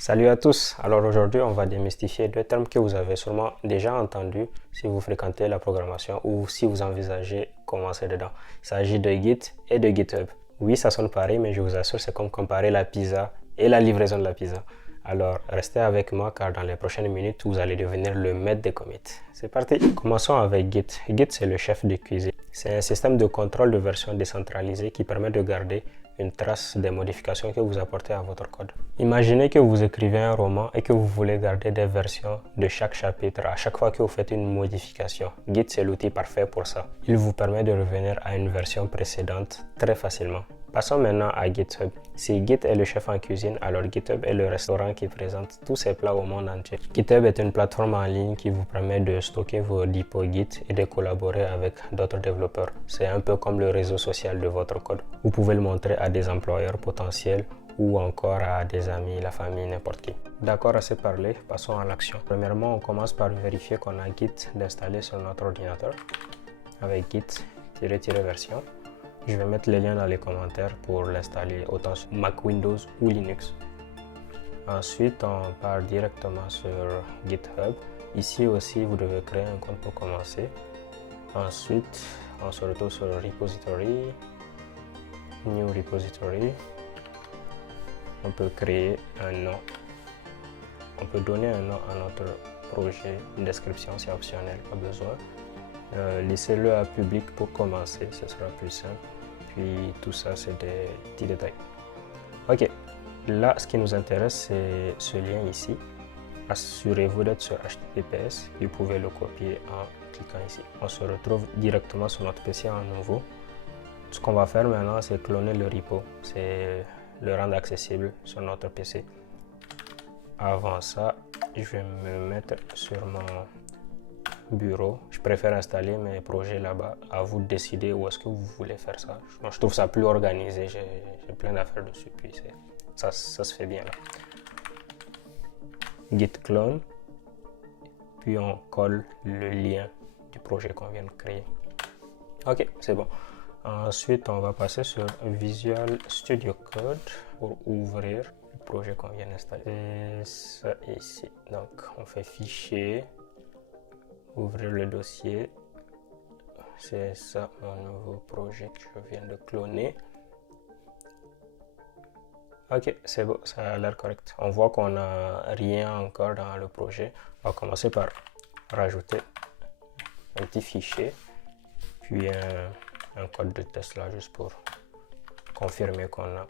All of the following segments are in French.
Salut à tous, alors aujourd'hui on va démystifier deux termes que vous avez sûrement déjà entendus si vous fréquentez la programmation ou si vous envisagez commencer dedans. Il s'agit de Git et de GitHub. Oui, ça sonne pareil, mais je vous assure c'est comme comparer la pizza et la livraison de la pizza. Alors restez avec moi car dans les prochaines minutes vous allez devenir le maître des commits. C'est parti. Commençons avec Git. Git c'est le chef de cuisine. C'est un système de contrôle de version décentralisé qui permet de garder une trace des modifications que vous apportez à votre code. Imaginez que vous écrivez un roman et que vous voulez garder des versions de chaque chapitre à chaque fois que vous faites une modification. Git c'est l'outil parfait pour ça. Il vous permet de revenir à une version précédente très facilement. Passons maintenant à GitHub. Si Git est le chef en cuisine, alors GitHub est le restaurant qui présente tous ses plats au monde entier. GitHub est une plateforme en ligne qui vous permet de stocker vos repos Git et de collaborer avec d'autres développeurs. C'est un peu comme le réseau social de votre code. Vous pouvez le montrer à des employeurs potentiels ou encore à des amis, la famille, n'importe qui. D'accord, assez parlé, passons à l'action. Premièrement, on commence par vérifier qu'on a Git d'installer sur notre ordinateur avec git-version. Je vais mettre les liens dans les commentaires pour l'installer autant sur Mac, Windows ou Linux. Ensuite, on part directement sur GitHub. Ici aussi, vous devez créer un compte pour commencer. Ensuite, on se retrouve sur Repository, New Repository. On peut créer un nom. On peut donner un nom à notre projet, une description, c'est optionnel, pas besoin. Laissez-le à public pour commencer, ce sera plus simple. Puis tout ça, c'est des petits détails. Ok, là, ce qui nous intéresse, c'est ce lien ici. Assurez-vous d'être sur HTTPS. Vous pouvez le copier en cliquant ici. On se retrouve directement sur notre PC en nouveau. Ce qu'on va faire maintenant, c'est cloner le repo. C'est le rendre accessible sur notre PC. Avant ça, je vais me mettre sur mon bureau. Je préfère installer mes projets là-bas. À vous de décider où est-ce que vous voulez faire ça. Moi, je trouve ça plus organisé. J'ai plein d'affaires dessus. Puis ça se fait bien là. Git clone. Puis on colle le lien du projet qu'on vient de créer. Ok, c'est bon. Ensuite, on va passer sur Visual Studio Code pour ouvrir le projet qu'on vient d'installer. C'est ça ici. Donc, on fait Fichier. Ouvrir le dossier, c'est ça mon nouveau projet que je viens de cloner. Ok, c'est bon, ça a l'air correct. On voit qu'on n'a rien encore dans le projet. On va commencer par rajouter un petit fichier, puis un code de test là, juste pour confirmer qu'on a.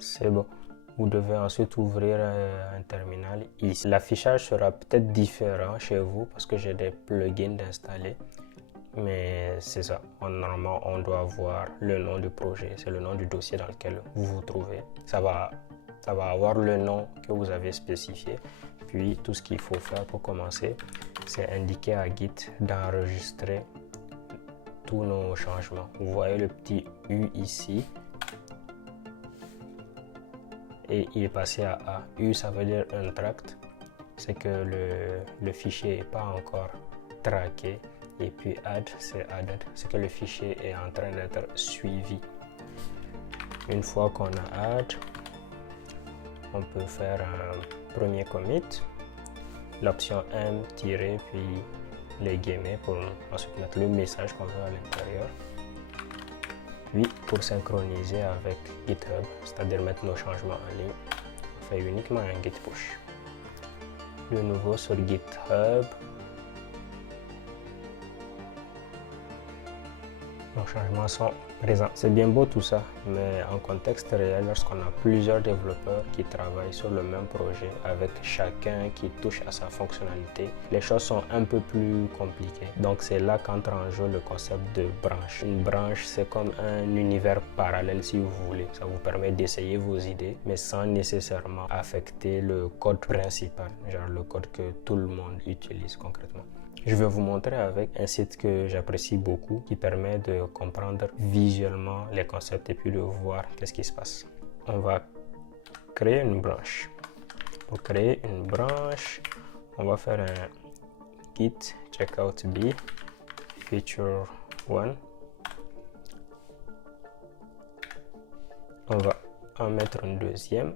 C'est bon. Vous devez ensuite ouvrir un terminal ici. L'affichage sera peut-être différent chez vous parce que j'ai des plugins d'installer. Mais c'est ça. Normalement, on doit voir le nom du projet. C'est le nom du dossier dans lequel vous vous trouvez. Ça va avoir le nom que vous avez spécifié. Puis, tout ce qu'il faut faire pour commencer, c'est indiquer à Git d'enregistrer tous nos changements. Vous voyez le petit U ici. Et il est passé à A. U, ça veut dire untracked. C'est que le fichier n'est pas encore traqué. Et puis add, c'est added. C'est que le fichier est en train d'être suivi. Une fois qu'on a add, on peut faire un premier commit. L'option M, tirer, puis les guillemets pour ensuite mettre le message qu'on veut à l'intérieur. Puis, pour synchroniser avec GitHub, c'est-à-dire mettre nos changements en ligne, on fait uniquement un git push. De nouveau sur GitHub, nos changements sont présents. C'est bien beau tout ça, mais en contexte réel, lorsqu'on a plusieurs développeurs qui travaillent sur le même projet, avec chacun qui touche à sa fonctionnalité, les choses sont un peu plus compliquées. Donc c'est là qu'entre en jeu le concept de branche. Une branche, c'est comme un univers parallèle si vous voulez. Ça vous permet d'essayer vos idées, mais sans nécessairement affecter le code principal, genre le code que tout le monde utilise concrètement. Je vais vous montrer avec un site que j'apprécie beaucoup qui permet de comprendre visuellement les concepts et puis de voir qu'est-ce qui se passe. On va créer une branche. Pour créer une branche, on va faire un git checkout b feature 1. On va en mettre une deuxième.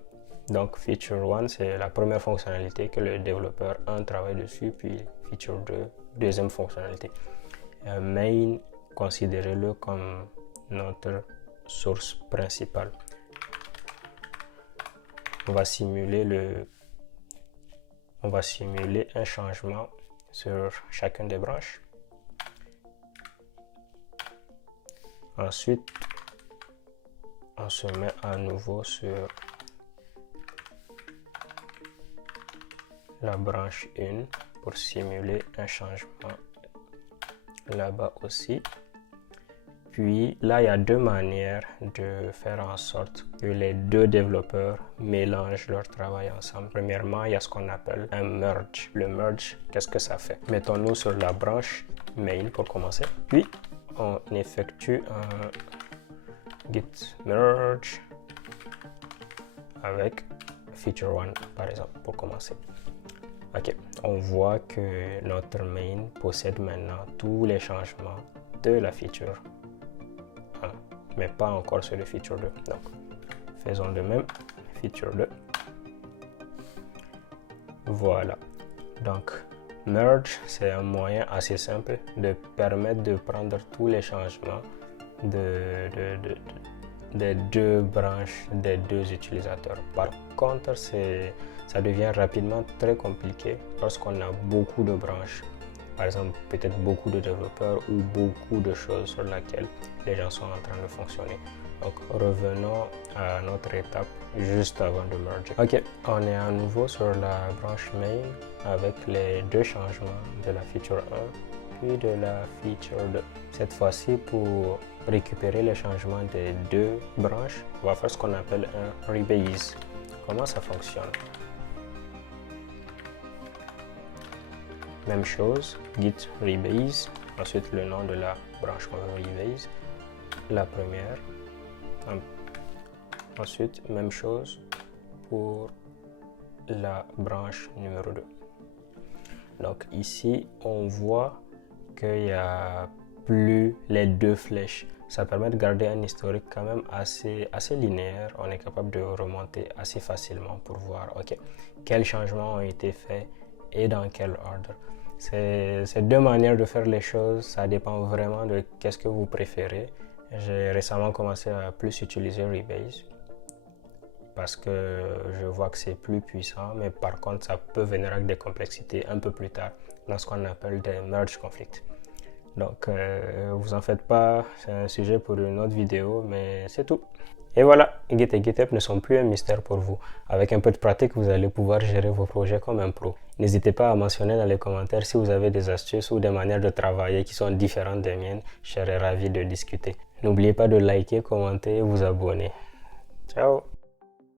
Donc feature 1, c'est la première fonctionnalité que le développeur 1 travaille dessus, puis feature 2, deuxième fonctionnalité. Main, considérez-le comme notre source principale. On va simuler un changement sur chacune des branches. Ensuite, on se met à nouveau sur la branche 1 pour simuler un changement là-bas aussi. Puis là, il y a deux manières de faire en sorte que les deux développeurs mélangent leur travail ensemble. Premièrement, il y a ce qu'on appelle un merge. Le merge, qu'est-ce que ça fait? Mettons-nous sur la branche main pour commencer. Puis, on effectue un git merge avec feature 1, par exemple, pour commencer. Ok, on voit que notre main possède maintenant tous les changements de la feature 1, mais pas encore sur le feature 2. Donc, faisons de même, feature 2. Voilà. Donc, merge, c'est un moyen assez simple de permettre de prendre tous les changements des deux branches des deux utilisateurs. Par contre, ça devient rapidement très compliqué lorsqu'on a beaucoup de branches. Par exemple, peut-être beaucoup de développeurs ou beaucoup de choses sur lesquelles les gens sont en train de fonctionner. Donc, revenons à notre étape juste avant de merger. Ok, on est à nouveau sur la branche main avec les deux changements de la feature 1 puis de la feature 2. Cette fois-ci, pour récupérer les changements des deux branches, on va faire ce qu'on appelle un rebase. Comment ça fonctionne? Même chose, git rebase, ensuite le nom de la branche qu'on veut rebase, la première. Ensuite, même chose pour la branche numéro 2. Donc ici, on voit qu'il n'y a plus les deux flèches. Ça permet de garder un historique quand même assez linéaire. On est capable de remonter assez facilement pour voir quels changements ont été faits et dans quel ordre. C'est deux manières de faire les choses. Ça dépend vraiment de qu'est-ce que vous préférez. J'ai récemment commencé à plus utiliser Rebase parce que je vois que c'est plus puissant, mais par contre, ça peut venir avec des complexités un peu plus tard dans ce qu'on appelle des merge conflicts. Donc, vous en faites pas, c'est un sujet pour une autre vidéo, mais c'est tout. Et voilà, Git et GitHub ne sont plus un mystère pour vous. Avec un peu de pratique, vous allez pouvoir gérer vos projets comme un pro. N'hésitez pas à mentionner dans les commentaires si vous avez des astuces ou des manières de travailler qui sont différentes des miennes. Je serai ravi de discuter. N'oubliez pas de liker, commenter et vous abonner. Ciao!